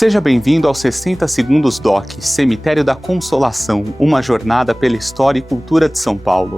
Seja bem-vindo aos 60 Segundos Doc, Cemitério da Consolação, uma jornada pela história e cultura de São Paulo.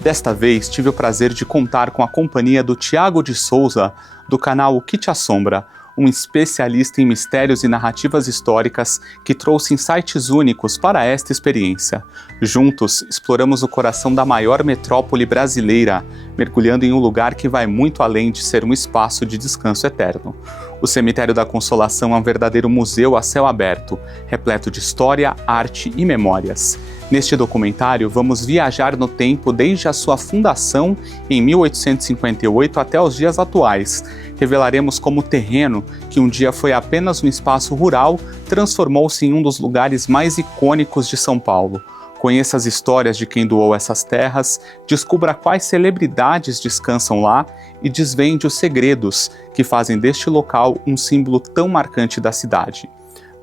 Desta vez, tive o prazer de contar com a companhia do Thiago de Souza, do canal O Que Te Assombra, um especialista em mistérios e narrativas históricas que trouxe insights únicos para esta experiência. Juntos, exploramos o coração da maior metrópole brasileira, mergulhando em um lugar que vai muito além de ser um espaço de descanso eterno. O Cemitério da Consolação é um verdadeiro museu a céu aberto, repleto de história, arte e memórias. Neste documentário, vamos viajar no tempo desde a sua fundação em 1858 até os dias atuais. Revelaremos como o terreno, que um dia foi apenas um espaço rural, transformou-se em um dos lugares mais icônicos de São Paulo. Conheça as histórias de quem doou essas terras, descubra quais celebridades descansam lá e desvende os segredos que fazem deste local um símbolo tão marcante da cidade.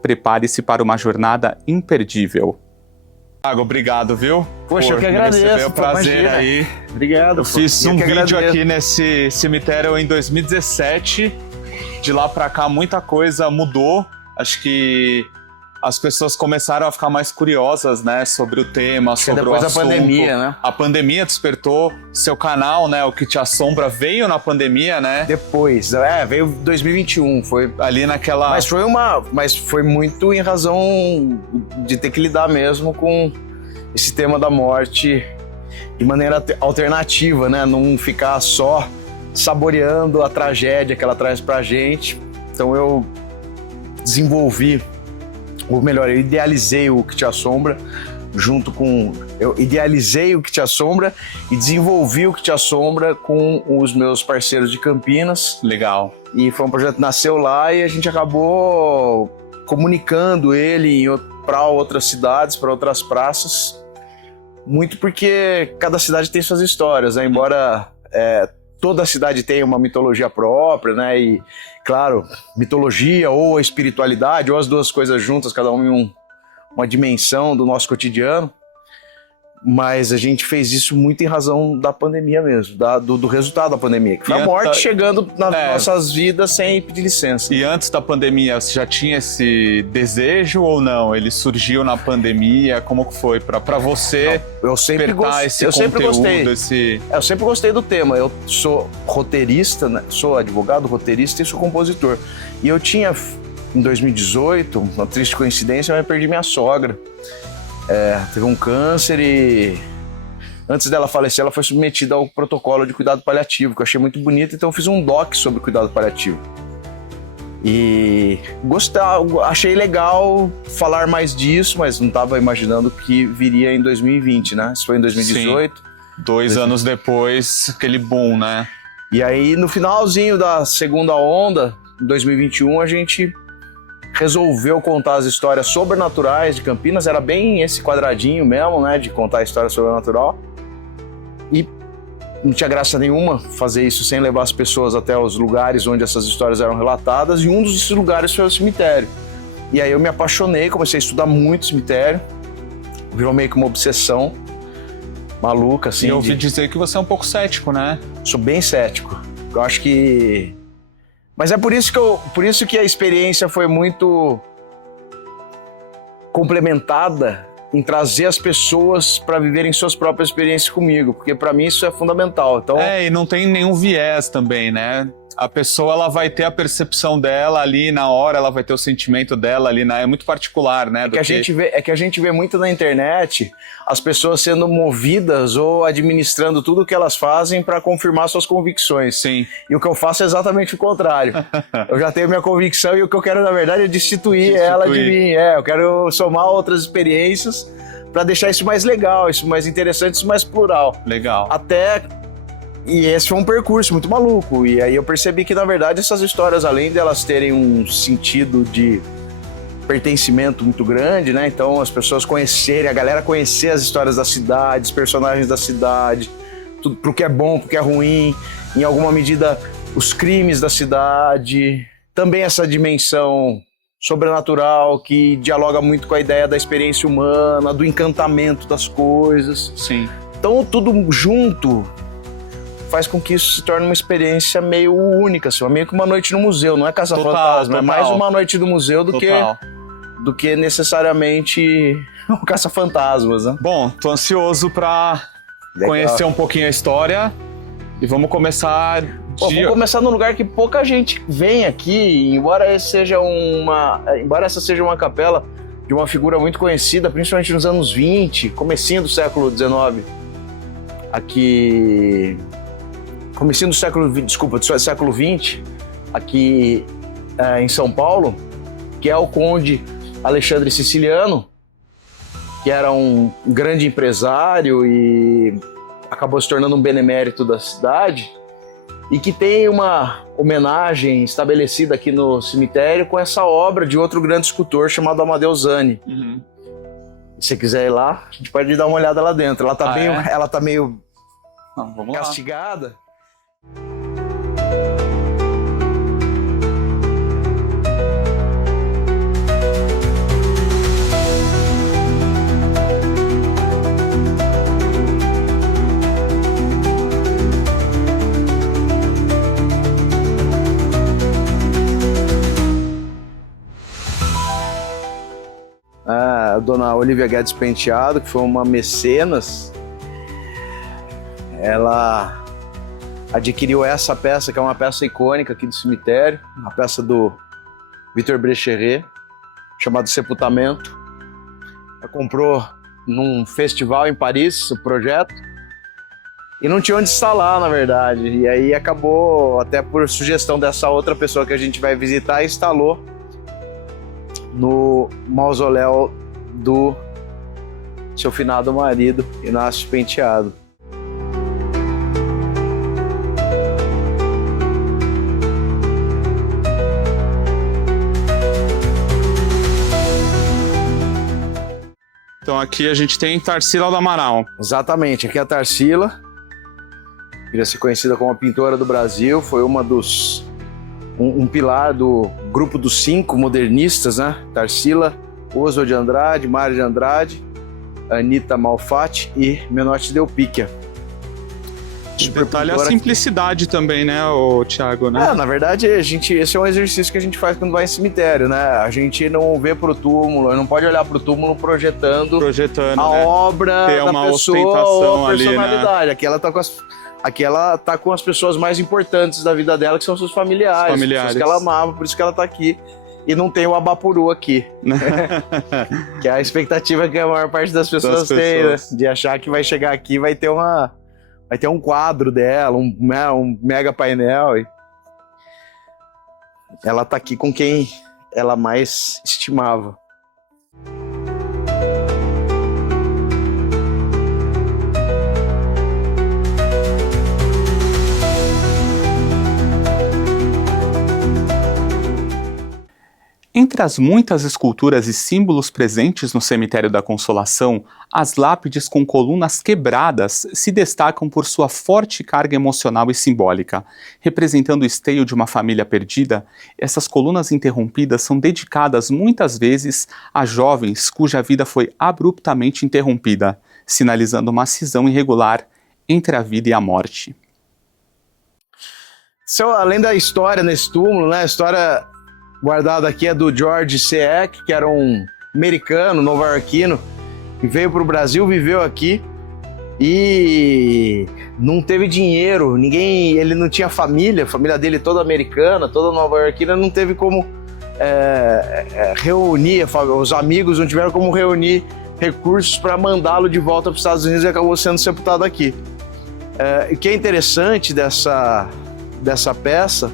Prepare-se para uma jornada imperdível. Thiago, obrigado, viu? Poxa, eu que agradeço. É um prazer aí. Obrigado. Eu fiz um vídeo aqui nesse cemitério em 2017. De lá pra cá muita coisa mudou. Acho que as pessoas começaram a ficar mais curiosas, né, sobre o tema, sobre o assunto. Depois da pandemia, né? A pandemia despertou. Seu canal, né, O Que Te Assombra, veio na pandemia, né? Depois, veio 2021, foi ali naquela... Mas foi muito em razão de ter que lidar mesmo com esse tema da morte de maneira alternativa, né? Não ficar só saboreando a tragédia que ela traz pra gente. Então eu desenvolvi, ou melhor, eu idealizei o Que Te Assombra eu idealizei o Que Te Assombra e desenvolvi o Que Te Assombra com os meus parceiros de Campinas. Legal. E foi um projeto que nasceu lá e a gente acabou comunicando ele para outras cidades, para outras praças, muito porque cada cidade tem suas histórias, né? Embora toda cidade tenha uma mitologia própria, né? E, claro, mitologia ou a espiritualidade, ou as duas coisas juntas, cada um em uma dimensão do nosso cotidiano, mas a gente fez isso muito em razão da pandemia mesmo, do resultado da pandemia, que foi a morte chegando nas nossas vidas sem pedir licença. E antes da pandemia, você já tinha esse desejo ou não? Ele surgiu na pandemia? Como que foi para você? Não, eu sempre gostei do tema. Eu sou roteirista, né? Sou advogado, roteirista e sou compositor. E eu tinha, em 2018, uma triste coincidência, eu perdi minha sogra. Teve um câncer e antes dela falecer, ela foi submetida ao protocolo de cuidado paliativo, que eu achei muito bonito, então eu fiz um doc sobre cuidado paliativo. E achei legal falar mais disso, mas não estava imaginando que viria em 2020, né? Isso foi em 2018. Sim. 2 anos depois, aquele boom, né? E aí, no finalzinho da segunda onda, em 2021, a gente resolveu contar as histórias sobrenaturais de Campinas. Era bem esse quadradinho mesmo, né, de contar a história sobrenatural. E não tinha graça nenhuma fazer isso sem levar as pessoas até os lugares onde essas histórias eram relatadas, e um desses lugares foi o cemitério. E aí eu me apaixonei, comecei a estudar muito cemitério, virou meio que uma obsessão maluca, assim. E eu ouvi dizer que você é um pouco cético, né? Sou bem cético. Eu acho que... Mas é por isso que a experiência foi muito complementada em trazer as pessoas para viverem suas próprias experiências comigo, porque para mim isso é fundamental. Então... e não tem nenhum viés também, né? A pessoa, ela vai ter a percepção dela ali na hora, ela vai ter o sentimento dela ali, é muito particular, né? É que a gente vê muito na internet as pessoas sendo movidas ou administrando tudo o que elas fazem para confirmar suas convicções. Sim. E o que eu faço é exatamente o contrário. Eu já tenho minha convicção e o que eu quero, na verdade, é destituir ela de mim. Eu quero somar outras experiências para deixar isso mais legal, isso mais interessante, isso mais plural. Legal. E esse foi um percurso muito maluco. E aí eu percebi que, na verdade, essas histórias, além de elas terem um sentido de pertencimento muito grande, né? Então as pessoas conhecerem, a galera conhecer as histórias da cidade, os personagens da cidade, tudo pro que é bom, pro que é ruim, em alguma medida os crimes da cidade, também essa dimensão sobrenatural que dialoga muito com a ideia da experiência humana, do encantamento das coisas. Sim. Então tudo junto faz com que isso se torne uma experiência meio única, assim, meio que uma noite no museu, não é caça-fantasma, é mais uma noite do museu do que necessariamente um caça-fantasmas, né? Bom, tô ansioso para conhecer um pouquinho a história e vamos começar... Vamos começar num lugar que pouca gente vem aqui, embora essa seja uma capela de uma figura muito conhecida, principalmente nos anos 20, comecinho do século XIX. Aqui... Comecinho do século XX, aqui em São Paulo, que é o conde Alexandre Siciliano, que era um grande empresário e acabou se tornando um benemérito da cidade, e que tem uma homenagem estabelecida aqui no cemitério com essa obra de outro grande escultor chamado Amadeu Zani. Uhum. Se você quiser ir lá, a gente pode dar uma olhada lá dentro. Ela tá meio vamos castigada. Lá. A dona Olivia Guedes Penteado, que foi uma mecenas, ela adquiriu essa peça, que é uma peça icônica aqui do cemitério, uma peça do Victor Brecheret, chamado Sepultamento. Ela comprou num festival em Paris, o projeto, e não tinha onde instalar, na verdade. E aí acabou, até por sugestão dessa outra pessoa que a gente vai visitar, instalou no mausoléu do seu finado marido, Inácio Penteado. Então aqui a gente tem Tarsila do Amaral. Exatamente, aqui é a Tarsila, queria ser conhecida como a pintora do Brasil, foi um pilar do grupo dos 5 modernistas, né? Tarsila, Oswald de Andrade, Mário de Andrade, Anita Malfatti e Menotti Del Picchia. O detalhe é a simplicidade também, né, Thiago, né? Na verdade, esse é um exercício que a gente faz quando vai em cemitério, né? A gente não vê pro túmulo, não pode olhar pro túmulo projetando a obra ter da uma pessoa ou a personalidade. Ali, né? Aqui ela tá com as pessoas mais importantes da vida dela, que são seus familiares. Pessoas que ela amava, por isso que ela tá aqui. E não tem o Abapuru aqui. Que é a expectativa que a maior parte das pessoas tem, né? De achar que vai chegar aqui e vai ter um quadro dela, um mega painel. E ela tá aqui com quem ela mais estimava. Entre as muitas esculturas e símbolos presentes no Cemitério da Consolação, as lápides com colunas quebradas se destacam por sua forte carga emocional e simbólica. Representando o esteio de uma família perdida, essas colunas interrompidas são dedicadas muitas vezes a jovens cuja vida foi abruptamente interrompida, sinalizando uma cisão irregular entre a vida e a morte. Além da história nesse túmulo, né, a história guardada aqui é do George Seeck, que era um americano, nova-iorquino, que veio para o Brasil, viveu aqui e não teve dinheiro, ele não tinha família, a família dele toda americana, toda nova-iorquina, não teve como reunir, os amigos não tiveram como reunir recursos para mandá-lo de volta para os Estados Unidos e acabou sendo sepultado aqui. O que é interessante dessa peça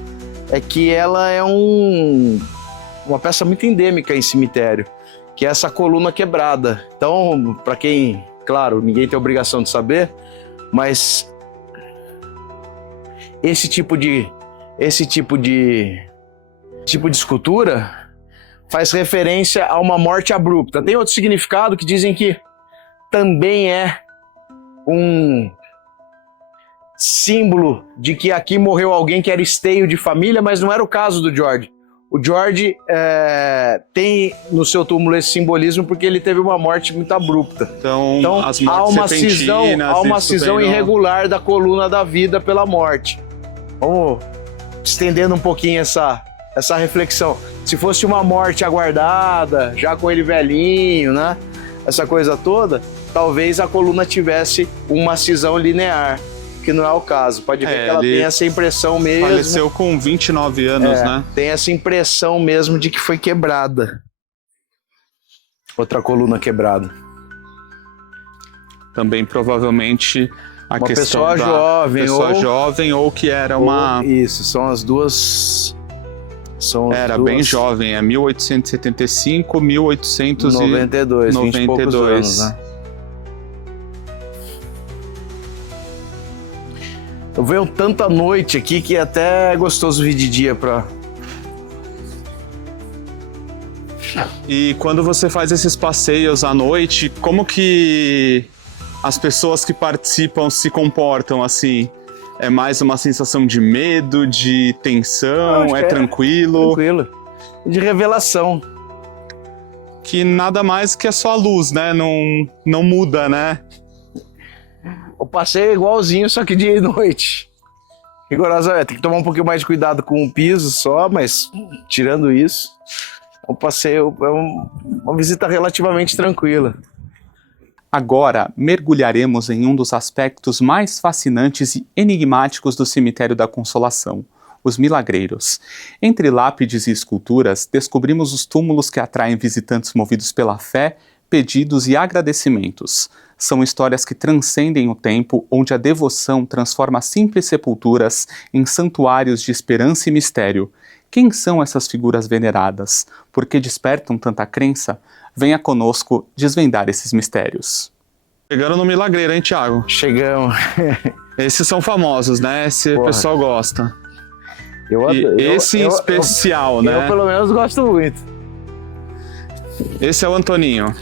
é que ela é uma peça muito endêmica em cemitério, que é essa coluna quebrada. Então, para quem, claro, ninguém tem obrigação de saber, mas esse tipo de escultura faz referência a uma morte abrupta. Tem outro significado que dizem que também é um símbolo de que aqui morreu alguém que era esteio de família, mas não era o caso do George. O George tem no seu túmulo esse simbolismo porque ele teve uma morte muito abrupta. Então as há mortes uma cisão irregular da coluna da vida pela morte. Vamos estendendo um pouquinho essa reflexão. Se fosse uma morte aguardada, já com ele velhinho, né? Essa coisa toda, talvez a coluna tivesse uma cisão linear, que não é o caso. Pode ver que ela tem essa impressão mesmo. Faleceu com 29 anos, né? Tem essa impressão mesmo de que foi quebrada. Outra coluna quebrada. Também provavelmente uma pessoa jovem. Pessoa jovem ou que era uma... Isso, são as duas... Era bem jovem, é 1875, 1892. 20 e poucos anos, né? Eu venho tanta noite aqui que é até gostoso vir de dia pra... E quando você faz esses passeios à noite, como que as pessoas que participam se comportam assim? É mais uma sensação de medo, de tensão, tranquilo? Tranquilo. De revelação. Que nada mais que é só a luz, né? Não muda, né? O passeio é igualzinho, só que dia e noite. Rigorosamente, tem que tomar um pouquinho mais de cuidado com o piso só, mas tirando isso, o passeio é uma visita relativamente tranquila. Agora, mergulharemos em um dos aspectos mais fascinantes e enigmáticos do Cemitério da Consolação, os milagreiros. Entre lápides e esculturas, descobrimos os túmulos que atraem visitantes movidos pela fé, pedidos e agradecimentos. São histórias que transcendem o tempo, onde a devoção transforma simples sepulturas em santuários de esperança e mistério. Quem são essas figuras veneradas? Por que despertam tanta crença? Venha conosco desvendar esses mistérios. Chegando no milagreiro, hein, Thiago? Chegamos. Esses são famosos, né? Esse o pessoal gosta. Esse em especial, né? Eu, pelo menos, gosto muito. Esse é o Antoninho.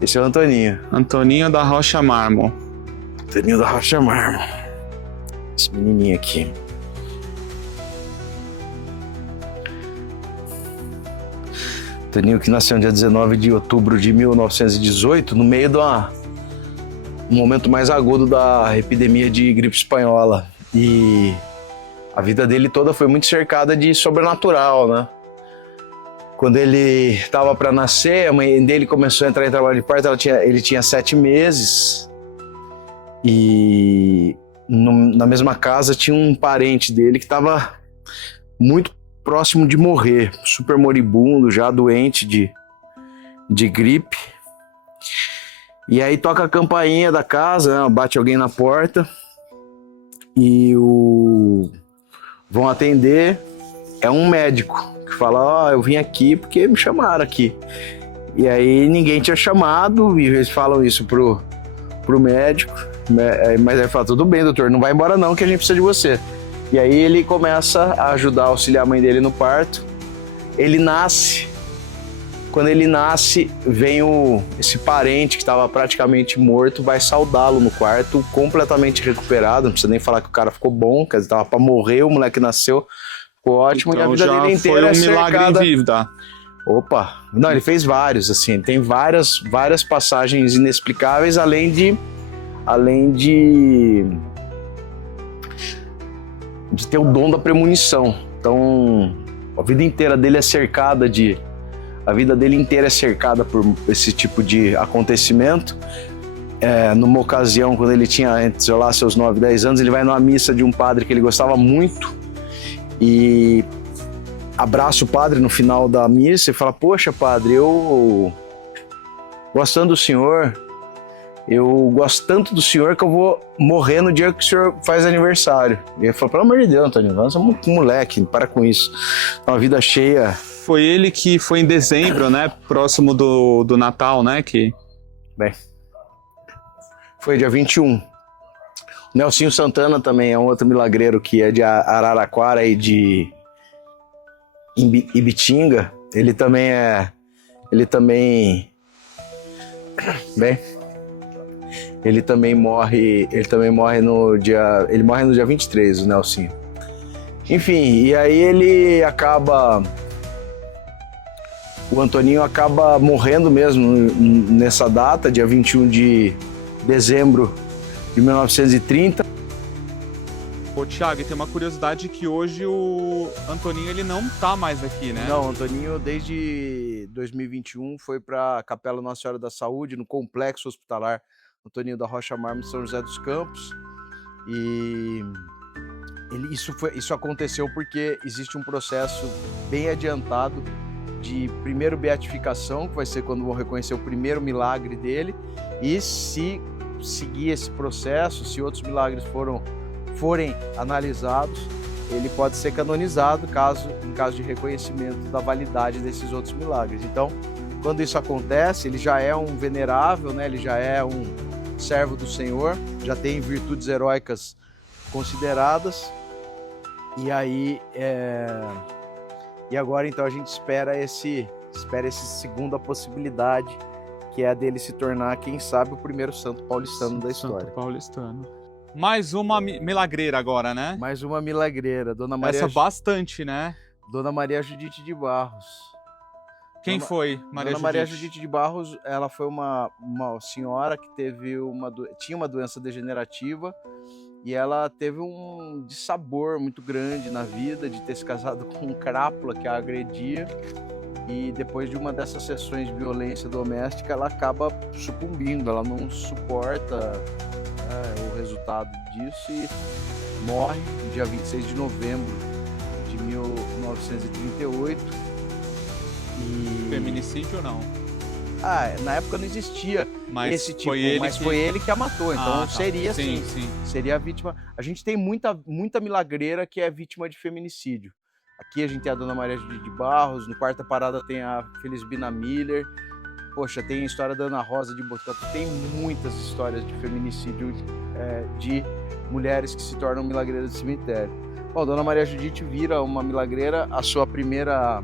Esse é o Antoninho. Antoninho da Rocha Mármore. Antoninho da Rocha Mármore. Esse menininho aqui. Antoninho que nasceu no dia 19 de outubro de 1918, no meio do momento mais agudo da epidemia de gripe espanhola. E a vida dele toda foi muito cercada de sobrenatural, né? Quando ele estava para nascer, a mãe dele começou a entrar em trabalho de parto, ele tinha 7 meses. E na mesma casa tinha um parente dele que estava muito próximo de morrer, super moribundo, já doente de gripe. E aí toca a campainha da casa, né? Bate alguém na porta e vão atender. É um médico que fala, eu vim aqui porque me chamaram aqui. E aí ninguém tinha chamado e eles falam isso pro médico, mas ele fala, tudo bem, doutor, não vai embora não que a gente precisa de você. E aí ele começa a ajudar, a auxiliar a mãe dele no parto. Ele nasce. Quando ele nasce, vem esse parente que estava praticamente morto, vai saudá-lo no quarto, completamente recuperado. Não precisa nem falar que o cara ficou bom, quer dizer, estava para morrer, o moleque nasceu, ficou ótimo. Então, e a vida dele inteira foi um milagre em vida. Opa! Não, ele fez vários, assim, tem várias passagens inexplicáveis, além de ter o dom da premonição. Então, a vida inteira dele é cercada por esse tipo de acontecimento. Numa ocasião, quando ele tinha, sei lá, seus 9, 10 anos, ele vai numa missa de um padre que ele gostava muito e abraça o padre no final da missa e fala, poxa, padre, eu gostando do senhor, eu gosto tanto do senhor que eu vou morrer no dia que o senhor faz aniversário. E ele falou, pelo amor de Deus, Antônio, nós somos um moleque, para com isso. Uma vida cheia. Foi ele que foi em dezembro, né? Próximo do Natal, né? Bem, foi dia 21. O Nelsinho Santana também é um outro milagreiro que é de Araraquara e de Ibitinga. Ele também morre no dia 23, o Nelsinho. Enfim, e aí ele acaba o Antoninho acaba morrendo mesmo nessa data, dia 21 de dezembro de 1930. Ô, Thiago, e tem uma curiosidade que hoje o Antoninho ele não tá mais aqui, né? Não, o Antoninho desde 2021 foi para a Capela Nossa Senhora da Saúde, no Complexo Hospitalar Antoninho da Rocha Mármore, São José dos Campos. E isso aconteceu porque existe um processo bem adiantado de primeiro beatificação, que vai ser quando vão reconhecer o primeiro milagre dele, e se seguir esse processo, se outros milagres forem analisados, ele pode ser canonizado em caso de reconhecimento da validade desses outros milagres. Então, quando isso acontece, ele já é um venerável, né? Ele já é um servo do Senhor, já tem virtudes heróicas consideradas, e aí e agora então a gente espera essa segunda possibilidade, que é a dele se tornar, quem sabe, o primeiro santo paulistano da história. Santo paulistano. Mais uma milagreira agora, né? Mais uma milagreira, Dona Maria. Essa bastante, né? Dona Maria Judite de Barros. Quem foi Dona Maria Judite de Barros, ela foi uma senhora que tinha uma doença degenerativa, e ela teve um dissabor muito grande na vida de ter se casado com um crápula que a agredia, e depois de uma dessas sessões de violência doméstica ela acaba sucumbindo, ela não suporta o resultado disso e morre no dia 26 de novembro de 1938. Feminicídio ou não? Na época não existia esse tipo, foi ele que a matou, então seria sim. Seria a vítima. A gente tem muita milagreira que é vítima de feminicídio. Aqui a gente tem a Dona Maria Judite de Barros, no Quarta Parada tem a Felisbina Miller, poxa, tem a história da Ana Rosa de Botucatu, tem muitas histórias de feminicídio de mulheres que se tornam milagreiras de cemitério. Bom, Dona Maria Judite vira uma milagreira, a sua primeira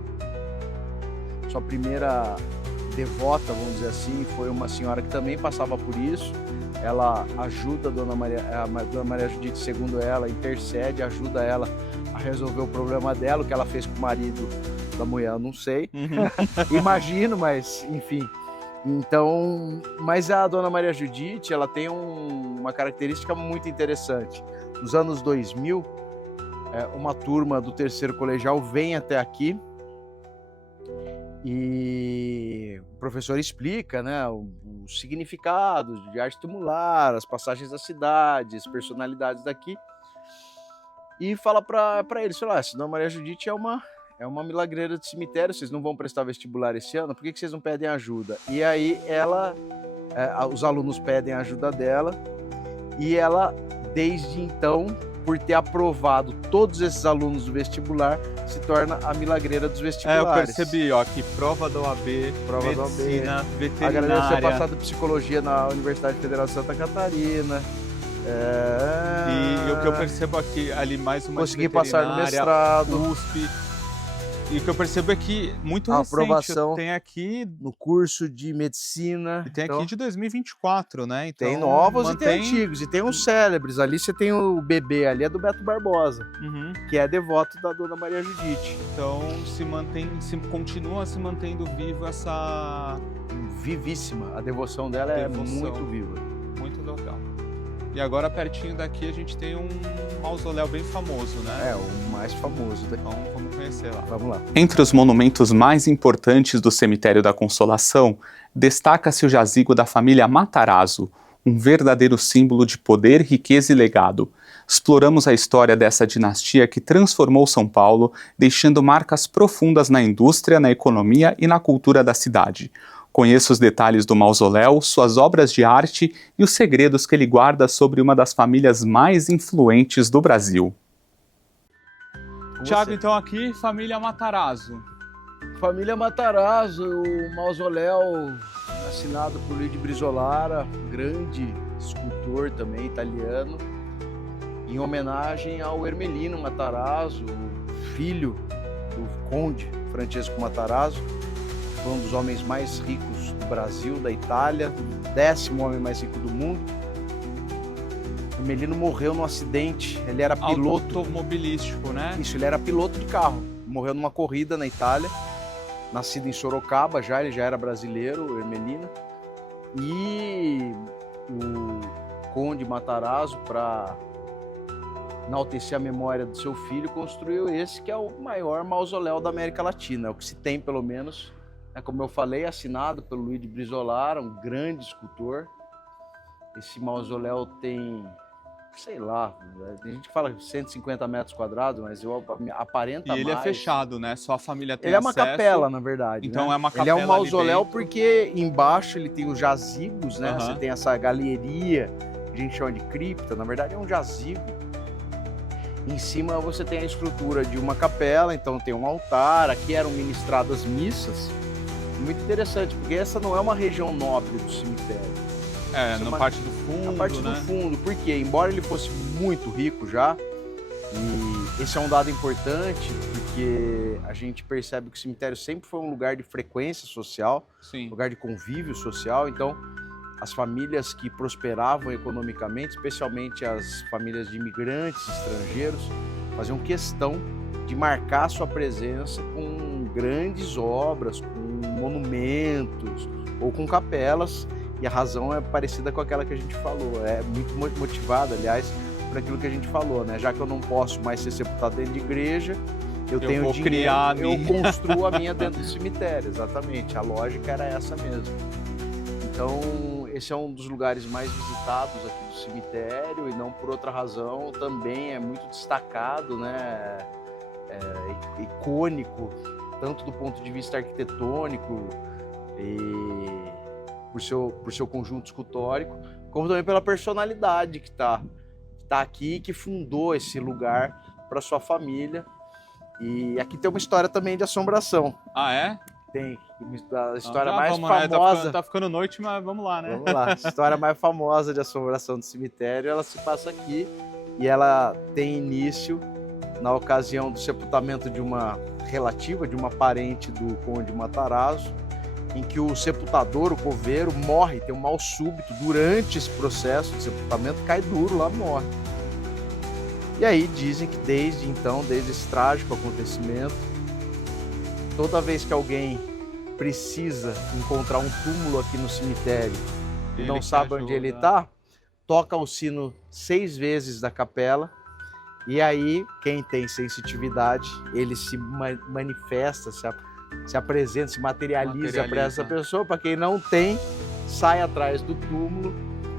devota, vamos dizer assim, foi uma senhora que também passava por isso. Ela ajuda a Dona Maria Judite, segundo ela, intercede, ajuda ela a resolver o problema dela, o que ela fez com o marido da mulher, eu não sei. Imagino, mas enfim. Então, mas a Dona Maria Judite, ela tem uma característica muito interessante. Nos anos 2000, uma turma do terceiro colegial vem até aqui, e o professor explica, né, os significados de arte tumular, as passagens da cidade, as personalidades daqui, e fala para eles, essa Dona Maria Judite é uma milagreira de cemitério, vocês não vão prestar vestibular esse ano, por que vocês não pedem ajuda? E aí os alunos pedem a ajuda dela, e ela, desde então, por ter aprovado todos esses alunos do vestibular, se torna a milagreira dos vestibulares. Eu percebi, que prova da OAB, medicina, veterinária. Agradeceu a passada de psicologia na Universidade Federal de Santa Catarina. E o que eu percebo aqui, ali mais uma consegui passar no mestrado. USP. E o que eu percebo é que muito a recente, aprovação tem aqui no curso de medicina. E tem aqui de 2024, né? Então, tem novos e tem antigos, e tem uns célebres. Ali você tem o bebê, ali é do Beto Barbosa, que é devoto da Dona Maria Judite. Então continua se mantendo viva essa... Vivíssima, a devoção dela é muito viva. Muito legal. E agora, pertinho daqui, a gente tem um mausoléu bem famoso, né? O mais famoso daqui. Então, vamos conhecer lá. Vamos lá. Entre os monumentos mais importantes do Cemitério da Consolação, destaca-se o jazigo da família Matarazzo, um verdadeiro símbolo de poder, riqueza e legado. Exploramos a história dessa dinastia que transformou São Paulo, deixando marcas profundas na indústria, na economia e na cultura da cidade. Conheça os detalhes do mausoléu, suas obras de arte e os segredos que ele guarda sobre uma das famílias mais influentes do Brasil. Thiago, então aqui, família Matarazzo. Família Matarazzo, o mausoléu assinado por Luigi Brizolara, grande escultor também italiano, em homenagem ao Ermelino Matarazzo, filho do conde Francesco Matarazzo. Foi um dos homens mais ricos do Brasil, da Itália, o 10º homem mais rico do mundo. O Ermelino morreu num acidente, ele era piloto automobilístico, né? Isso, ele era piloto de carro, morreu numa corrida na Itália, nascido em Sorocaba, ele já era brasileiro, Ermelino, e o Conde Matarazzo, para enaltecer a memória do seu filho, construiu esse que é o maior mausoléu da América Latina, é o que se tem pelo menos, como eu falei, assinado pelo Luiz de Brizolara, um grande escultor. Esse mausoléu tem, sei lá, a gente fala 150 metros quadrados, mas aparenta mais. E ele é fechado, né? Só a família tem acesso. Ele é uma capela, na verdade. Então né? é uma capela. Ele é um mausoléu porque embaixo ele tem os jazigos, né? Você tem essa galeria, que a gente chama de cripta, na verdade é um jazigo. Em cima você tem a estrutura de uma capela, então tem um altar, aqui eram ministradas missas. Muito interessante, porque essa não é uma região nobre do cemitério. Na parte do fundo, na parte do fundo, porque embora ele fosse muito rico já, e esse é um dado importante, porque a gente percebe que o cemitério sempre foi um lugar de frequência social, lugar de convívio social, então as famílias que prosperavam economicamente, especialmente as famílias de imigrantes estrangeiros, faziam questão de marcar sua presença com grandes obras, com monumentos ou com capelas, e a razão é parecida com aquela que a gente falou, é muito motivada, aliás, por aquilo que a gente falou, né? Já que eu não posso mais ser sepultado dentro de igreja, eu tenho dinheiro, eu construo a minha dentro do cemitério, exatamente, a lógica era essa mesmo. Então, esse é um dos lugares mais visitados aqui do cemitério, e não por outra razão, também é muito destacado, né? Icônico, tanto do ponto de vista arquitetônico e por seu conjunto escultórico, como também pela personalidade que está aqui, que fundou esse lugar para sua família. E aqui tem uma história também de assombração. Ah, é? Tem. A história mais famosa... Né? Tá ficando noite, mas vamos lá, né? Vamos lá. A história mais famosa de assombração do cemitério, ela se passa aqui, e ela tem início na ocasião do sepultamento de uma relativa, de uma parente do Conde Matarazzo, em que o sepultador, o coveiro, morre, tem um mal súbito durante esse processo de sepultamento, cai duro lá, morre. E aí dizem que desde então, desde esse trágico acontecimento, toda vez que alguém precisa encontrar um túmulo aqui no cemitério e não sabe onde ele está, toca o sino 6 vezes da capela, e aí quem tem sensitividade, ele se manifesta, se apresenta, se materializa para essa pessoa. Para quem não tem, sai atrás do túmulo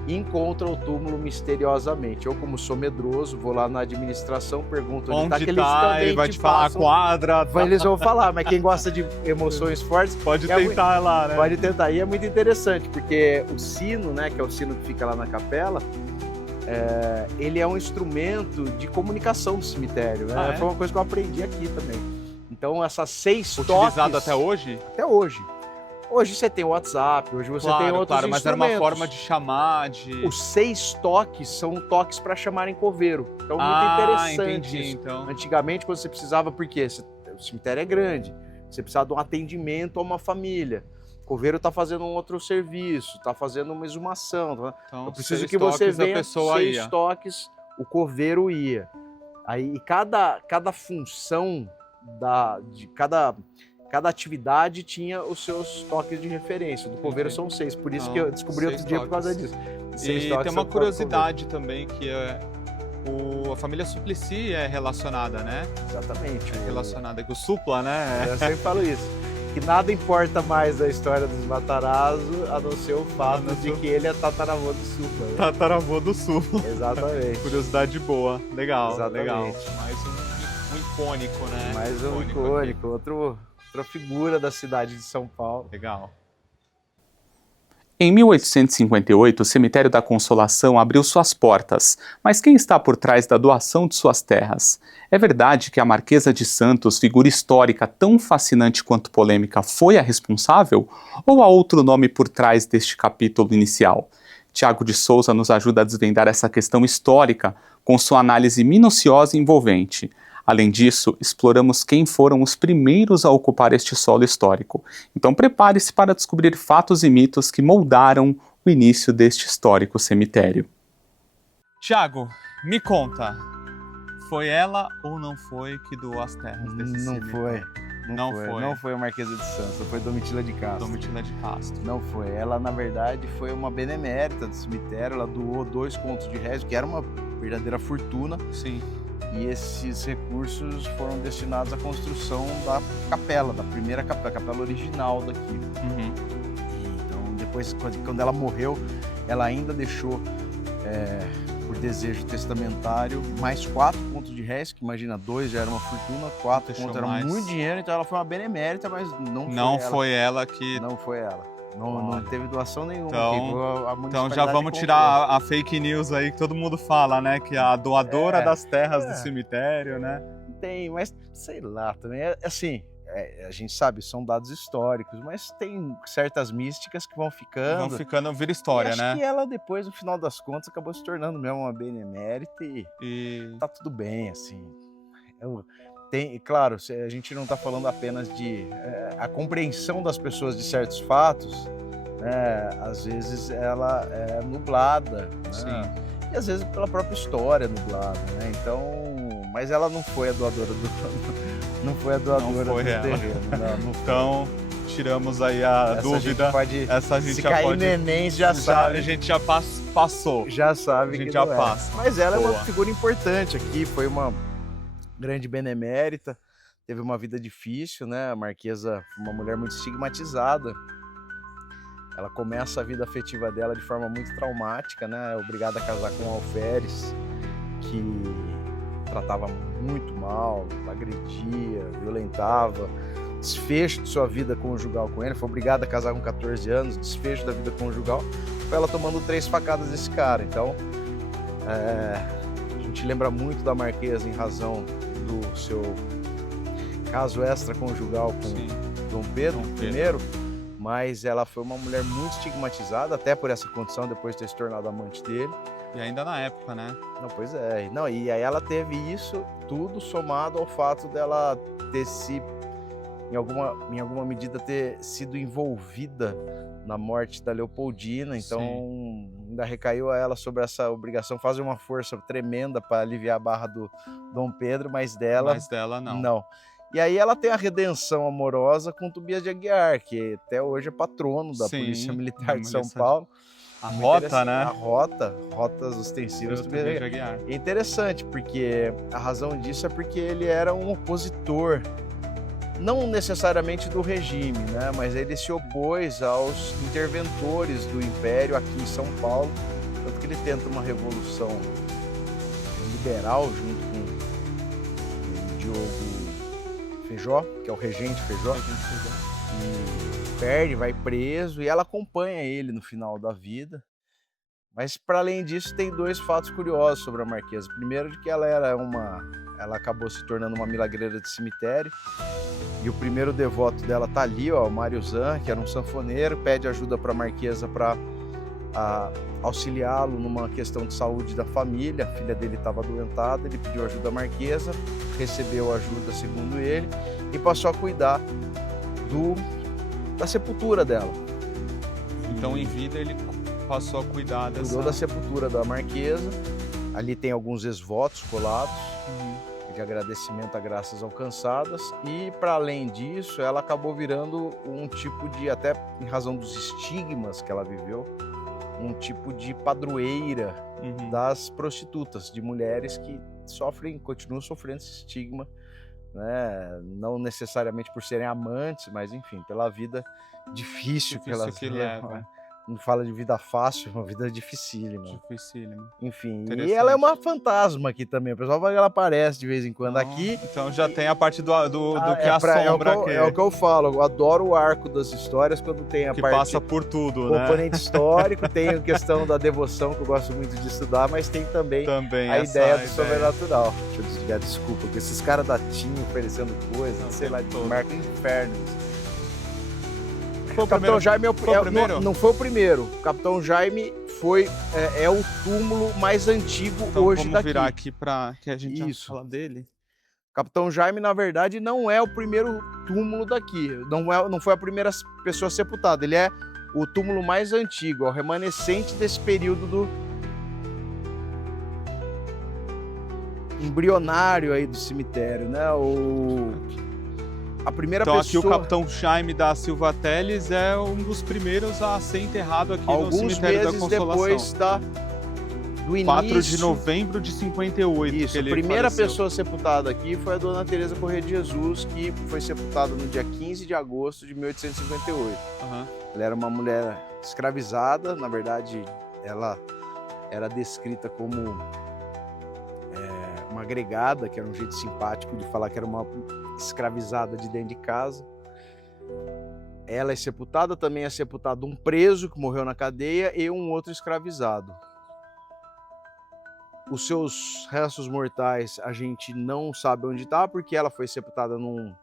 e encontra o túmulo misteriosamente. Eu, como sou medroso, vou lá na administração, pergunto onde está, ele vai te falar a quadra. Eles vão falar, mas quem gosta de emoções fortes... Pode tentar lá, né? Pode tentar. E é muito interessante, porque o sino, né, que é o sino que fica lá na capela, ele é um instrumento de comunicação do cemitério. Né? Foi uma coisa que eu aprendi aqui também. Então, essas 6 toques... Utilizado até hoje? Até hoje. Hoje você tem o WhatsApp, hoje você tem outros instrumentos. Mas era uma forma de chamar, Os 6 toques são toques para chamar em coveiro. Então, muito interessante entendi, isso. então. Antigamente, quando você precisava, porque o cemitério é grande, você precisava de um atendimento a uma família. O coveiro está fazendo um outro serviço, está fazendo uma exumação. Então, eu preciso que você venha 6 toques, o coveiro ia. Aí, cada função de cada atividade tinha os seus toques de referência. Do coveiro são 6, por isso que eu descobri outro dia por causa disso. E tem uma curiosidade também, que a família Suplicy é relacionada, né? Exatamente. É relacionada com o Supla, né? Eu sempre falo isso. Que nada importa mais da história dos Matarazzo, a não ser o fato de que ele é tataravô do Supla. Né? Tataravô do Supla. Exatamente. Curiosidade boa. Legal, exatamente. Legal. Mais um icônico, né? Mais um icônico. Outra figura da cidade de São Paulo. Legal. Em 1858, o Cemitério da Consolação abriu suas portas, mas quem está por trás da doação de suas terras? É verdade que a Marquesa de Santos, figura histórica tão fascinante quanto polêmica, foi a responsável? Ou há outro nome por trás deste capítulo inicial? Tiago de Souza nos ajuda a desvendar essa questão histórica com sua análise minuciosa e envolvente. Além disso, exploramos quem foram os primeiros a ocupar este solo histórico. Então prepare-se para descobrir fatos e mitos que moldaram o início deste histórico cemitério. Tiago, me conta, foi ela ou não foi que doou as terras desse cemitério? Não foi. Não foi. Não foi a Marquesa de Santos, foi Domitila de Castro. Domitila de Castro. Não foi. Ela, na verdade, foi uma benemérita do cemitério. Ela doou 2 contos de réis, que era uma verdadeira fortuna. Sim. E esses recursos foram destinados à construção da capela, da primeira capela, a capela original daqui. Uhum. Então, depois, quando ela morreu, ela ainda deixou, por desejo testamentário, mais 4 contos de réis, que imagina, 2 já era uma fortuna, 4 Deixou contos era mais. muito dinheiro, então ela foi uma benemérita, mas Não foi ela que... Não foi ela. Não Olha. teve doação nenhuma. Então já vamos tirar a fake news aí que todo mundo fala, né? Que a doadora das terras do cemitério, né? Tem, mas sei lá, também assim, a gente sabe, são dados históricos, mas tem certas místicas que vão ficando. Vira história, acho né? que ela depois, no final das contas, acabou se tornando mesmo uma benemérita e tá tudo bem, assim. Claro, a gente não está falando apenas de a compreensão das pessoas de certos fatos, né? Às vezes ela é nublada, né? Sim. E às vezes pela própria história nublada, né? Então, mas ela não foi a doadora do não foi a doadora do terreno. Não foi. Então tiramos aí a dúvida. Essa a gente se já cair pode. neném já sabe. A gente já passou. Já sabe a gente que já não passa. Mas ela Boa. é uma figura importante aqui, foi uma grande benemérita, teve uma vida difícil, né? A Marquesa foi uma mulher muito estigmatizada. Ela começa a vida afetiva dela de forma muito traumática, né? É obrigada a casar com um alferes que tratava muito mal, agredia, violentava. Desfecho de sua vida conjugal com ele, foi obrigada a casar com 14 anos, desfecho da vida conjugal, foi ela tomando 3 facadas desse cara. Então, a gente lembra muito da Marquesa em razão do seu caso extraconjugal com Dom Pedro I, mas ela foi uma mulher muito estigmatizada, até por essa condição, depois de ter se tornado amante dele. E ainda na época, né? Não, pois é. Não, e aí ela teve isso tudo somado ao fato dela ter se, em alguma medida, ter sido envolvida na morte da Leopoldina, então ainda recaiu a ela sobre essa obrigação, fazer uma força tremenda para aliviar a barra do Dom Pedro, mas dela não. E aí ela tem a redenção amorosa com Tobias de Aguiar, que até hoje é patrono da Polícia Militar de São Paulo. A rota, né? A rotas ostensivas do Tobias de Aguiar. É interessante, porque a razão disso é porque ele era um opositor, não necessariamente do regime, né? Mas ele se opôs aos interventores do Império aqui em São Paulo, tanto que ele tenta uma revolução liberal junto com o Diogo Feijó, que é o regente Feijó, e perde, vai preso, e ela acompanha ele no final da vida. Mas, para além disso, tem 2 fatos curiosos sobre a Marquesa. Primeiro, de que ela acabou se tornando uma milagreira de cemitério, e o primeiro devoto dela tá ali, ó, o Mário Zan, que era um sanfoneiro, pede ajuda para a Marquesa para auxiliá-lo numa questão de saúde da família. A filha dele estava adoentada, ele pediu ajuda à Marquesa, recebeu ajuda segundo ele e passou a cuidar da sepultura dela. Então, em vida, ele passou a cuidar Cuidou da sepultura da Marquesa. Ali tem alguns ex-votos colados, de agradecimento a graças alcançadas, e para além disso, ela acabou virando um tipo de, até em razão dos estigmas que ela viveu, um tipo de padroeira das prostitutas, de mulheres que continuam sofrendo esse estigma, né? Não necessariamente por serem amantes, mas enfim, pela vida difícil que elas levam. Não fala de vida fácil, uma vida dificílima. Enfim, e ela é uma fantasma aqui também. O pessoal fala que ela aparece de vez em quando aqui. Então já tem a parte do que assombra aqui. É o que eu falo, eu adoro o arco das histórias quando tem a que parte... passa por tudo, né? Componente histórico, tem a questão da devoção, que eu gosto muito de estudar, mas tem também a ideia do sobrenatural. Deixa eu desligar, desculpa, porque esses caras da TIM oferecendo coisas, sei lá, marca inferno. O Capitão Jaime não foi o primeiro. O Capitão Jaime é o túmulo mais antigo hoje daqui. Vamos virar aqui para que a gente fala dele. Capitão Jaime, na verdade, não é o primeiro túmulo daqui. Não foi a primeira pessoa sepultada. Ele é o túmulo mais antigo, é o remanescente desse período do embrionário aí do cemitério, né? A primeira Então pessoa... aqui o capitão Jaime da Silva Teles é um dos primeiros a ser enterrado aqui no Alguns cemitério da meses Consolação. depois do início... 4 de novembro de 58. Isso, que a ele primeira faleceu. pessoa sepultada aqui foi a Dona Teresa Corrêa de Jesus, que foi sepultada no dia 15 de agosto de 1858. Aham. Ela era uma mulher escravizada, na verdade, ela era descrita como uma agregada, que era um jeito simpático de falar que era uma escravizada de dentro de casa. Ela é sepultada, também é sepultado um preso que morreu na cadeia e um outro escravizado. Os seus restos mortais a gente não sabe onde está, porque ela foi sepultada num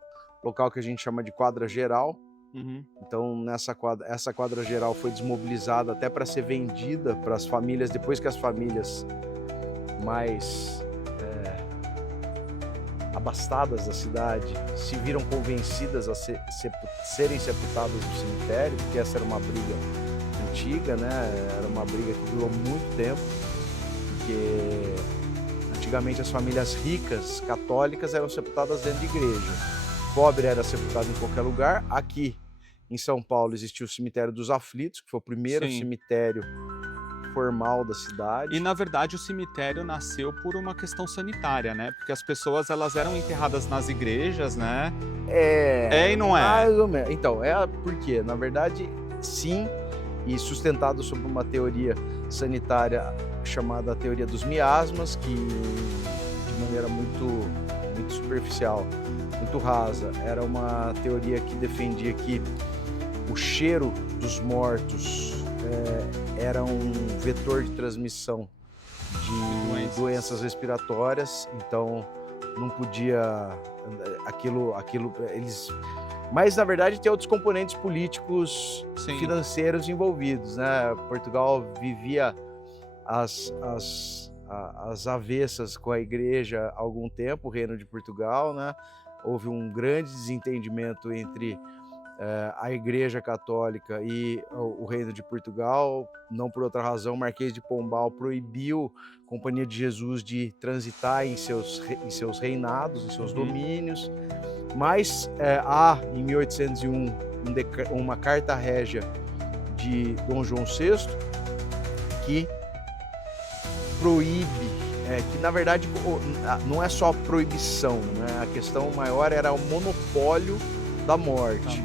local que a gente chama de quadra geral. Uhum. Então, essa quadra geral foi desmobilizada até para ser vendida para as famílias, depois que as famílias mais abastadas da cidade se viram convencidas a serem sepultadas no cemitério, porque essa era uma briga antiga, né? Era uma briga que durou muito tempo, porque antigamente as famílias ricas, católicas, eram sepultadas dentro de igreja. Pobre era sepultado em qualquer lugar. Aqui em São Paulo existia o cemitério dos Aflitos, que foi o primeiro Sim. cemitério formal da cidade. E na verdade o cemitério nasceu por uma questão sanitária, né? Porque as pessoas elas eram enterradas nas igrejas, né? É e não é. Mais ou menos. Então, porque, na verdade, sim, e sustentado sobre uma teoria sanitária chamada teoria dos miasmas, que de maneira muito superficial, muito rasa, era uma teoria que defendia que o cheiro dos mortos era um vetor de transmissão de doenças respiratórias, então não podia aquilo eles... Mas, na verdade, tem outros componentes políticos, Sim. financeiros envolvidos, né? Portugal vivia as avessas com a igreja há algum tempo, o Reino de Portugal, né? Houve um grande desentendimento entre a Igreja Católica e o Reino de Portugal. Não por outra razão, o Marquês de Pombal proibiu a Companhia de Jesus de transitar em seus reinados, em seus domínios. Mas há, em 1801, uma carta régia de Dom João VI que proíbe, que na verdade não é só a proibição, né? A questão maior era o monopólio da morte.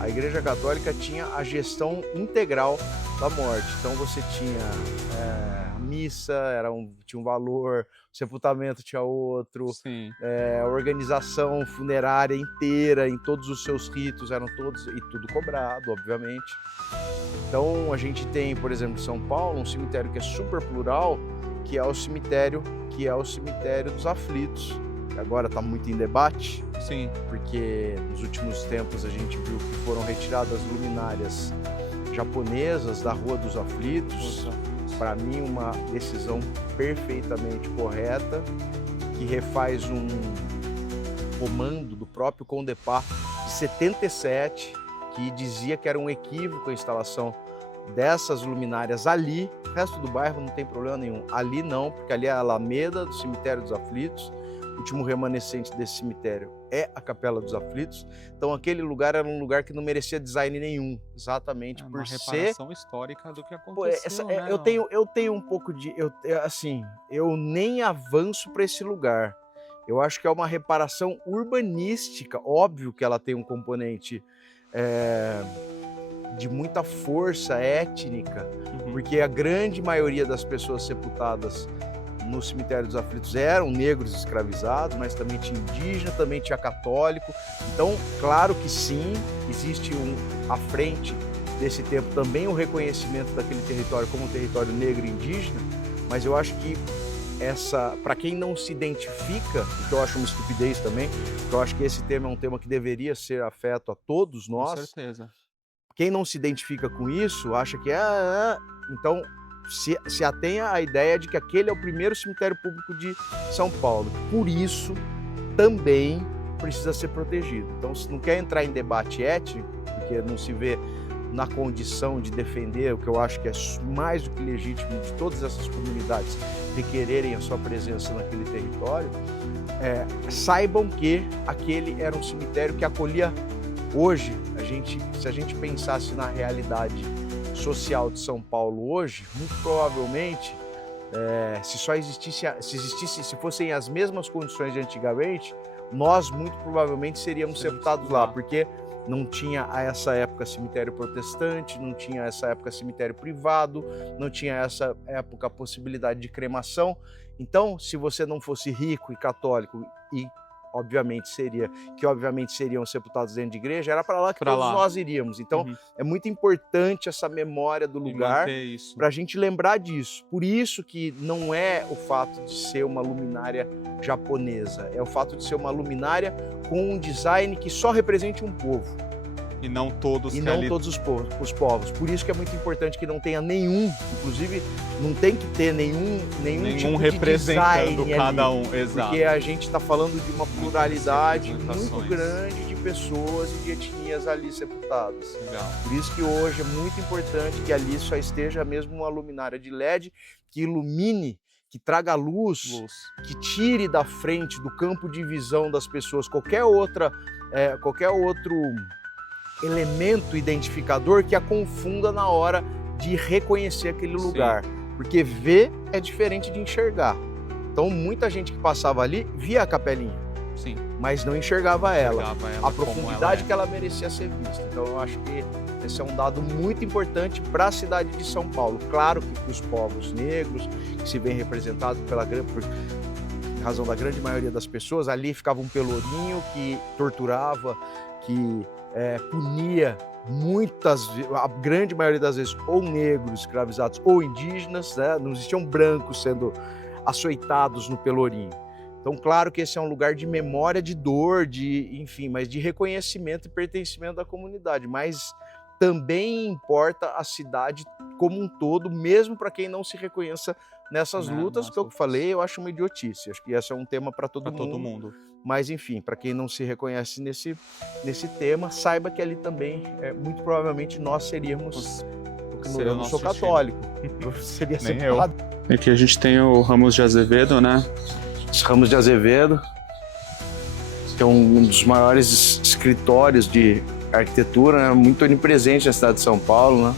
A Igreja Católica tinha a gestão integral da morte. Então você tinha a missa, tinha um valor, o sepultamento tinha outro, a organização funerária inteira, em todos os seus ritos, eram todos, e tudo cobrado, obviamente. Então a gente tem, por exemplo, em São Paulo, um cemitério que é super plural, que é o cemitério dos Aflitos. Agora está muito em debate, Sim. porque nos últimos tempos a gente viu que foram retiradas luminárias japonesas da Rua dos Aflitos. Para mim, uma decisão perfeitamente correta, que refaz um comando do próprio Condepar de 77, que dizia que era um equívoco a instalação dessas luminárias ali. O resto do bairro não tem problema nenhum. Ali não, porque ali é a Alameda do Cemitério dos Aflitos. O último remanescente desse cemitério é a Capela dos Aflitos. Então aquele lugar era um lugar que não merecia design nenhum, exatamente por ser... uma reparação histórica do que aconteceu, né? Eu tenho um pouco de... Eu nem avanço para esse lugar. Eu acho que é uma reparação urbanística. Óbvio que ela tem um componente de muita força étnica, porque a grande maioria das pessoas sepultadas no Cemitério dos Aflitos eram negros escravizados, mas também tinha indígena, também tinha católico. Então, claro que sim, existe à frente desse tempo também o reconhecimento daquele território como um território negro e indígena, mas eu acho que para quem não se identifica, o que eu acho uma estupidez também, porque eu acho que esse tema é um tema que deveria ser afeto a todos nós. Com certeza. Quem não se identifica com isso, acha que então se atenha à ideia de que aquele é o primeiro cemitério público de São Paulo. Por isso, também precisa ser protegido. Então, se não quer entrar em debate étnico, porque não se vê na condição de defender o que eu acho que é mais do que legítimo de todas essas comunidades requererem a sua presença naquele território, saibam que aquele era um cemitério que acolhia. Hoje, se a gente pensasse na realidade social de São Paulo hoje, muito provavelmente, se fossem as mesmas condições de antigamente, nós muito provavelmente seríamos sepultados lá, porque não tinha a essa época cemitério protestante, não tinha a essa época cemitério privado, não tinha a essa época a possibilidade de cremação. Então, se você não fosse rico e católico e obviamente seriam sepultados dentro de igreja, era para lá que todos nós iríamos. Então, é muito importante essa memória do lugar para a gente lembrar disso. Por isso que não é o fato de ser uma luminária japonesa, é o fato de ser uma luminária com um design que só represente um povo. E não todos os povos. Por isso que é muito importante que não tenha nenhum, inclusive não tem que ter nenhum tipo representando de cada um, exato. Porque a gente está falando de uma pluralidade muito grande de pessoas e de etnias ali sepultadas. Legal. Por isso que hoje é muito importante que ali só esteja mesmo uma luminária de LED que ilumine, que traga luz, que tire da frente do campo de visão das pessoas qualquer outro elemento identificador que a confunda na hora de reconhecer aquele lugar. Porque ver é diferente de enxergar. Então muita gente que passava ali via a capelinha, mas não enxergava ela a profundidade que ela merecia ser vista. Então eu acho que esse é um dado muito importante para a cidade de São Paulo. Claro que para os povos negros, que se vê representado por razão da grande maioria das pessoas, ali ficava um pelourinho que torturava, que punia a grande maioria das vezes, ou negros escravizados ou indígenas, né? Não existiam brancos sendo açoitados no pelourinho. Então, claro que esse é um lugar de memória, de dor, mas de reconhecimento e pertencimento da comunidade. Mas também importa a cidade como um todo, mesmo para quem não se reconheça nessas lutas, que eu falei, eu acho uma idiotice. Acho que esse é um tema para todo mundo. Mas, enfim, para quem não se reconhece nesse tema, saiba que ali também, muito provavelmente, nós seríamos... Porque eu não sou católico. Eu seria sepultado. Aqui a gente tem o Ramos de Azevedo, né? Ramos de Azevedo, que é um dos maiores escritórios de arquitetura, né? Muito onipresente na cidade de São Paulo, né?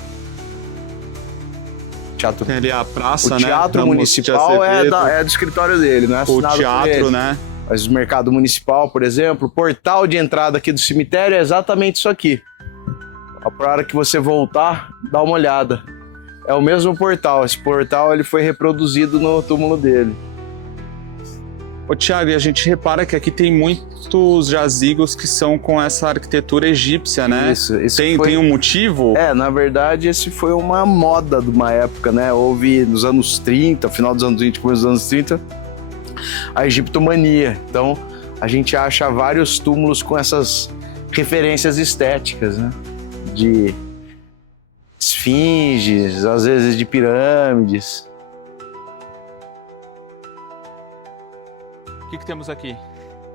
Tem ali a praça, o Teatro Municipal é do escritório dele, não é assinado o teatro, né? Mas o Mercado Municipal, por exemplo, o portal de entrada aqui do cemitério é exatamente isso aqui. Para a hora que você voltar, dá uma olhada. É o mesmo portal. Esse portal ele foi reproduzido no túmulo dele. Ô Thiago, e a gente repara que aqui tem muitos jazigos que são com essa arquitetura egípcia, né? Isso tem um motivo? Na verdade, esse foi uma moda de uma época, né? Houve nos anos 30, final dos anos 20, começo dos anos 30, a egiptomania. Então, a gente acha vários túmulos com essas referências estéticas, né? De esfinges, às vezes de pirâmides. O que temos aqui?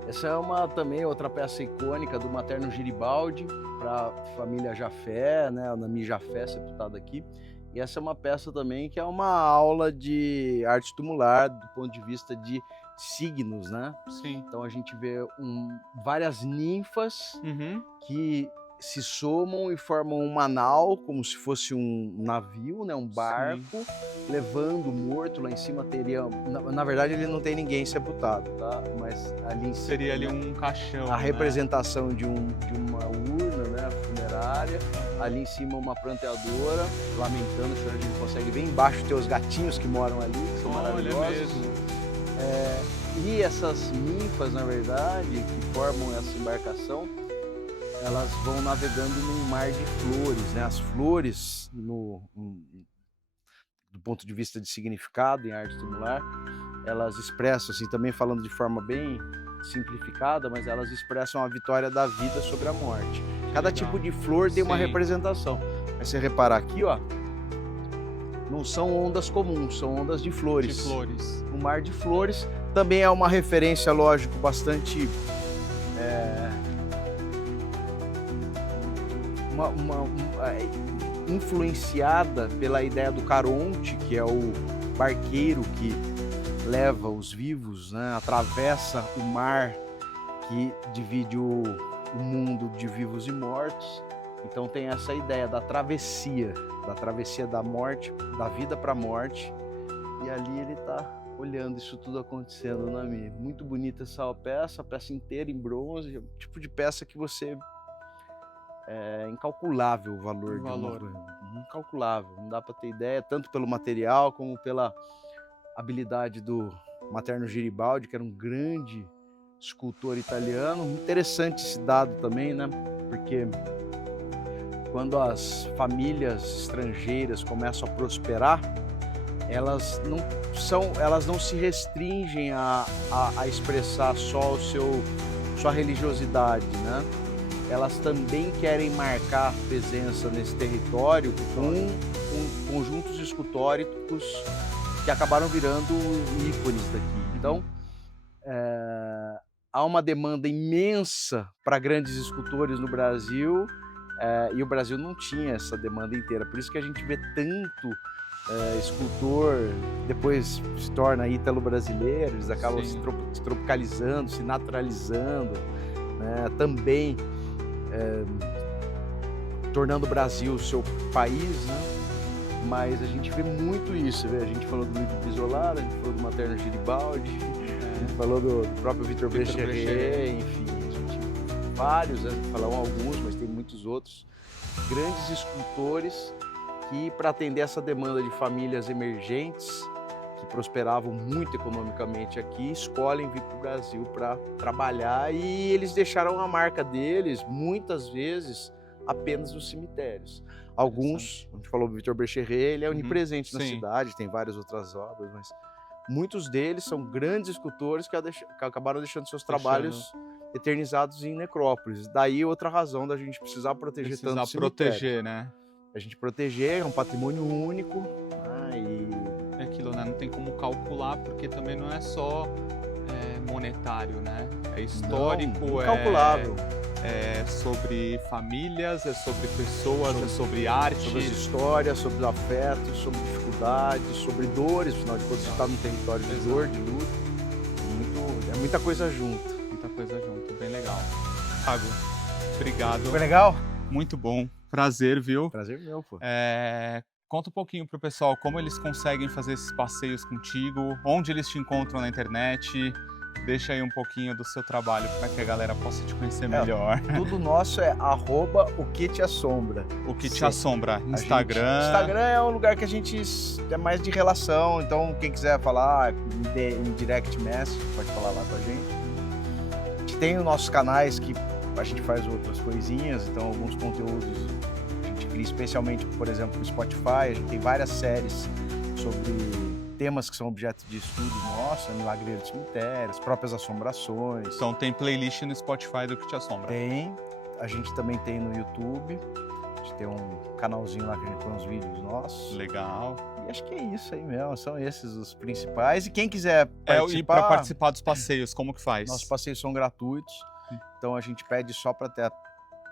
Essa é também outra peça icônica do Materno Giribaldi para a família Jafé, né? A Nami Jafé sepultada aqui. E essa é uma peça também que é uma aula de arte tumular do ponto de vista de signos, né? Sim. Então a gente vê várias ninfas que se somam e formam uma nau, como se fosse um navio, né? Um barco, levando o morto. Lá em cima teria... Na verdade, ele não tem ninguém sepultado, tá? Mas ali em cima... Seria ali um caixão, a representação de uma urna, né? Funerária. Ali em cima uma pranteadora, lamentando, chorando. A gente consegue ver embaixo ter os gatinhos que moram ali, que são maravilhosos. E essas ninfas, na verdade, que formam essa embarcação, elas vão navegando num mar de flores, né? As flores, do ponto de vista de significado em arte tumular, elas expressam, assim, também falando de forma bem simplificada, mas elas expressam a vitória da vida sobre a morte. Cada tipo de flor tem uma representação. Mas você reparar aqui, ó, não são ondas comuns, são ondas de flores. O mar de flores também é uma referência, lógico, bastante... influenciada pela ideia do Caronte, que é o barqueiro que leva os vivos, né, atravessa o mar que divide o mundo de vivos e mortos. Então tem essa ideia da travessia da morte, da vida para a morte. E ali ele está olhando isso tudo acontecendo na minha. Muito bonita essa peça, a peça inteira em bronze, tipo de peça que você é incalculável o valor de uma coisa. Incalculável, não dá para ter ideia, tanto pelo material como pela habilidade do Materno Giribaldi, que era um grande escultor italiano. Interessante esse dado também, né? Porque quando as famílias estrangeiras começam a prosperar, elas não se restringem a expressar só sua religiosidade, né? Elas também querem marcar presença nesse território com conjuntos escultóricos que acabaram virando ícones daqui. Então, há uma demanda imensa para grandes escultores no Brasil, e o Brasil não tinha essa demanda inteira. Por isso que a gente vê tanto escultor, depois se torna ítalo-brasileiro, eles acabam se tropicalizando, se naturalizando, né? Também tornando o Brasil o seu país, né? Mas a gente vê muito isso, a gente falou do Luigi Pizzolaro, a gente falou do Materno Giribaldi, a gente falou do próprio Vitor Brecheret, enfim, a gente vários, né? Falamos alguns, mas tem muitos outros grandes escultores que, para atender essa demanda de famílias emergentes que prosperavam muito economicamente aqui, escolhem vir para o Brasil para trabalhar, e eles deixaram a marca deles, muitas vezes, apenas nos cemitérios. Alguns, a gente falou do Vitor Brecheret, ele é onipresente na cidade, tem várias outras obras, mas muitos deles são grandes escultores que acabaram deixando seus trabalhos eternizados em necrópolis. Daí outra razão da gente precisar proteger tanto o cemitério. Proteger, né? A gente proteger, é um patrimônio único. É aquilo, né? Não tem como calcular, porque também não é só monetário, né? É histórico, não, incalculável. É sobre famílias, é sobre pessoas, é sobre arte. Sobre as histórias, sobre os afetos, sobre dificuldades, sobre dores. Afinal de contas, você está num território de dor, de luto. É muita coisa junto. Muita coisa junto, bem legal. Thiago, obrigado. Foi legal? Muito bom. Prazer, viu? Prazer meu, pô. Conta um pouquinho pro pessoal como eles conseguem fazer esses passeios contigo, onde eles te encontram na internet. Deixa aí um pouquinho do seu trabalho para que a galera possa te conhecer melhor. Tudo nosso é @o que te assombra. O que te assombra? Instagram. Instagram é um lugar que a gente é mais de relação, então quem quiser falar em direct message, pode falar lá com a gente. A gente tem os nossos canais que a gente faz outras coisinhas, então alguns conteúdos a gente cria especialmente, por exemplo, no Spotify. A gente tem várias séries sobre temas que são objeto de estudo nosso, Milagreiro de Cemitério, as próprias assombrações. Então tem playlist no Spotify do que te assombra? Tem. A gente também tem no YouTube. A gente tem um canalzinho lá que a gente põe uns vídeos nossos. Legal. E acho que é isso aí mesmo, são esses os principais. E quem quiser participar... E para participar dos passeios, como que faz? Nossos passeios são gratuitos. Então a gente pede só para ter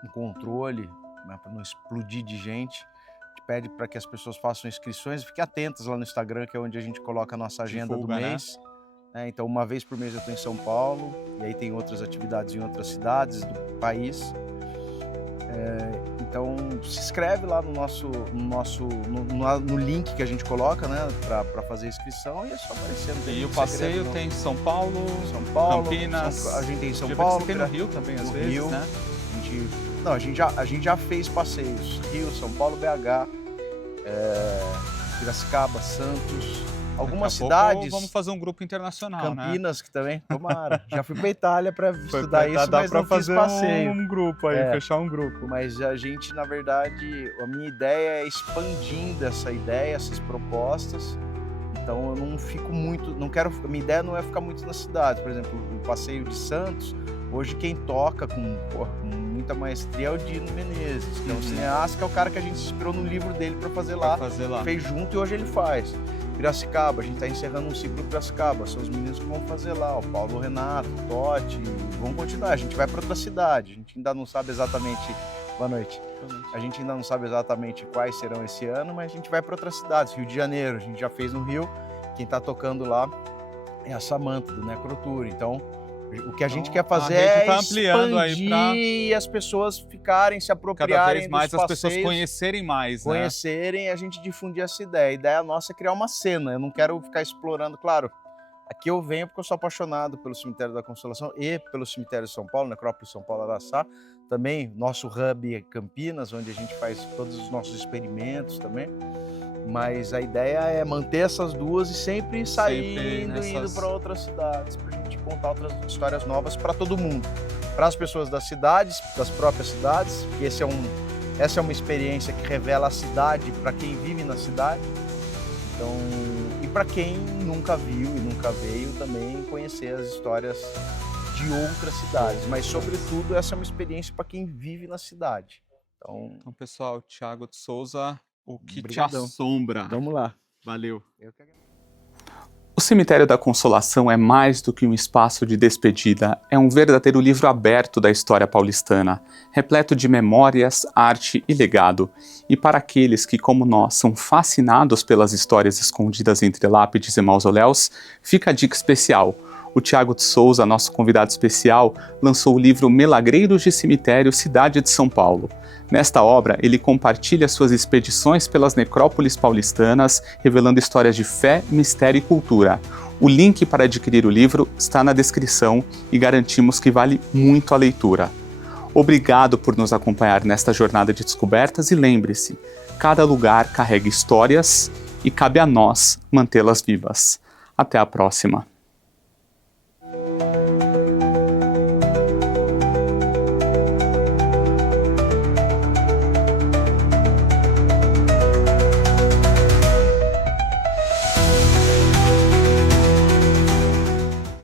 um controle, né, para não explodir de gente. Pede para que as pessoas façam inscrições, fiquem atentas lá no Instagram, que é onde a gente coloca a nossa agenda do mês. Né? Então, uma vez por mês eu estou em São Paulo, e aí tem outras atividades em outras cidades do país. Então, se inscreve lá no link que a gente coloca, né, para fazer a inscrição, e é só aparecendo. E o passeio tem São Paulo, Campinas. A gente tem em São Paulo. Tem no Rio também, às vezes, Rio, né? A gente já fez passeios. Rio, São Paulo, BH, Piracicaba, Santos, algumas cidades. Vamos fazer um grupo internacional, Campinas, né? Que também, tomara. Já fui para Itália para estudar isso, mas não fiz passeio. Um grupo aí, fechar um grupo. Mas a gente, na verdade, a minha ideia é expandindo essa ideia, essas propostas. Então eu não fico muito, a minha ideia não é ficar muito na cidade. Por exemplo, o passeio de Santos, hoje quem toca com muita maestria é o Dino Menezes, que é um cineasta, que é o cara que a gente se inspirou no livro dele para fazer lá. Fez junto e hoje ele faz. Piracicaba, a gente está encerrando um ciclo em Piracicaba, são os meninos que vão fazer lá, o Paulo Renato, o Totti, vão continuar. A gente vai para outra cidade, a gente ainda não sabe exatamente. Boa noite. A gente ainda não sabe exatamente quais serão esse ano, mas a gente vai para outras cidades. Rio de Janeiro, a gente já fez no Rio. Quem está tocando lá essa manta do Necrotour. Então, o que a gente quer a fazer rede é tá ampliando aí expandir e as pessoas ficarem, se cada apropriarem vez mais dos as pessoas passeios, conhecerem mais, né? conhecerem e a gente difundir essa ideia. A ideia nossa é criar uma cena. Eu não quero ficar explorando, claro. Aqui eu venho porque eu sou apaixonado pelo Cemitério da Consolação e pelo Cemitério de São Paulo, Necrópole São Paulo Araçá. Também nosso hub é Campinas, onde a gente faz todos os nossos experimentos também. Mas a ideia é manter essas duas e sempre saindo, indo para outras cidades, para a gente contar outras histórias novas para todo mundo. Para as pessoas das cidades, das próprias cidades, que essa é uma experiência que revela a cidade para quem vive na cidade. Então, e para quem nunca viu e nunca veio também conhecer as histórias de outras cidades. Mas, sobretudo, essa é uma experiência para quem vive na cidade. Então, pessoal, Thiago de Souza, o que Obrigadão. te assombra? Vamos lá. Valeu. Eu que agradeço. O Cemitério da Consolação é mais do que um espaço de despedida, é um verdadeiro livro aberto da história paulistana, repleto de memórias, arte e legado. E para aqueles que, como nós, são fascinados pelas histórias escondidas entre lápides e mausoléus, fica a dica especial. O Thiago de Souza, nosso convidado especial, lançou o livro Melagreiros de Cemitério, Cidade de São Paulo. Nesta obra, ele compartilha suas expedições pelas necrópoles paulistanas, revelando histórias de fé, mistério e cultura. O link para adquirir o livro está na descrição e garantimos que vale muito a leitura. Obrigado por nos acompanhar nesta jornada de descobertas e lembre-se, cada lugar carrega histórias e cabe a nós mantê-las vivas. Até a próxima!